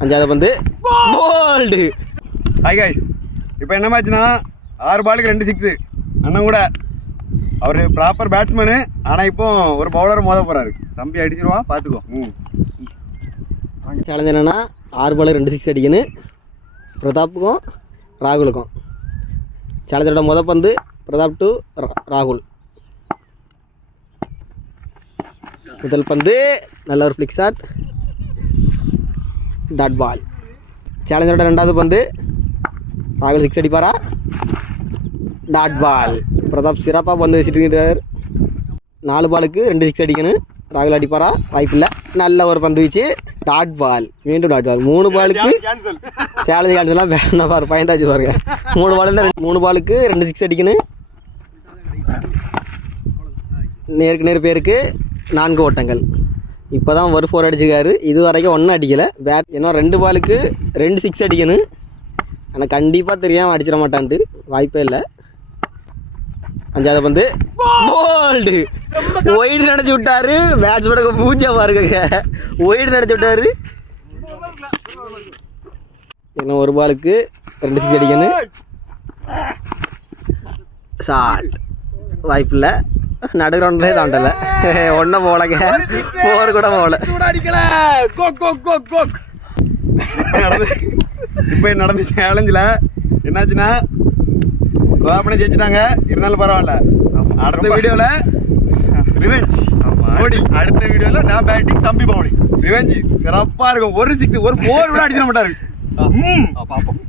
அஞ்சாவது பந்து bolt. Hi guys, இப்போ என்ன மேட்ச்னா 6 பாலுக்கு 2 6. அண்ணன் கூட அவர் ப்ராப்பர் பேட்ஸ்மேனு, ஆனால் இப்போ ஒரு பவுலர் மோத போறாரு. தம்பி அடிச்சிருவான், பார்த்துக்கோ. சேலஞ்ச் என்னன்னா 6 பாலுக்கு 2 6 அடிக்கணும் பிரதாப்புக்கும் ராகுலுக்கும். சேலஞ்சரோட முதல் பந்து பிரதாப் டு ராகுல். முதல் பந்து நல்ல ஒரு ஃபிளிக் ஷாட், டாட் பால். சேலஞ்சரோட ரெண்டாவது பந்து ராகுல் 6 அடிப்பாரா, டாட் பால். பிரதாப் சிறப்பாக பந்து வச்சுட்டு இருக்கிறார். 4 பாலுக்கு 2 6 அடிக்கணும். ராகுல் அடிப்பாரா, வாய்ப்பில்லை. நல்ல ஒரு பந்து வீச்சு, டாட் பால். மீண்டும் டாட் பால். 3 பாலுக்கு சேலஞ்ச் கேன்சல்லாம் வேணா பாரு, பயந்தாச்சு பாருங்க. 3 பாலுக்கு 2 6 அடிக்கணும். நேருக்கு நேர் பேருக்கு 4 ஓட்டங்கள். இப்போ தான் ஒரு 4 அடிச்சிருக்காரு. இது வரைக்கும் 1 அடிக்கலை. பேட் இன்னும் 2 பாலுக்கு 2 6 அடிக்கணும். ஆனால் கண்டிப்பாக தெரியாமல் அடிச்சிட மாட்டான்ட்டு, வாய்ப்பே இல்லை. அஞ்சாவது பந்து போல்டு. ஒயிட் நினைச்சு விட்டாரு. பேட்ஸ்மேனுக்கு பூஜா பாருங்க, ஒயிட் நினைச்சு விட்டாரு. இன்னும் 1 பாலுக்கு 2 6 அடிக்கணும். ஷாட், வாய்ப்பில்லை. நடுகிறோன்றே தாண்டல, ஒன்றும் போலங்க, போர் கூட போகல. இப்போ நடந்த சேலஞ்சில் என்னாச்சுன்னா ராபனை ஜெயிச்சிட்டாங்க. இருந்தாலும் பரவாயில்ல, அடுத்த வீடியோவில் ரிவெஞ்ச். அடுத்த வீடியோவில் நான் பேட்டிங், தம்பி பவுலிங். ரிவெஞ்ச் சிறப்பாக இருக்கும். ஒரு 6 ஒரு 4 கூட அடிச்சிட மாட்டாரு. பார்ப்போம்.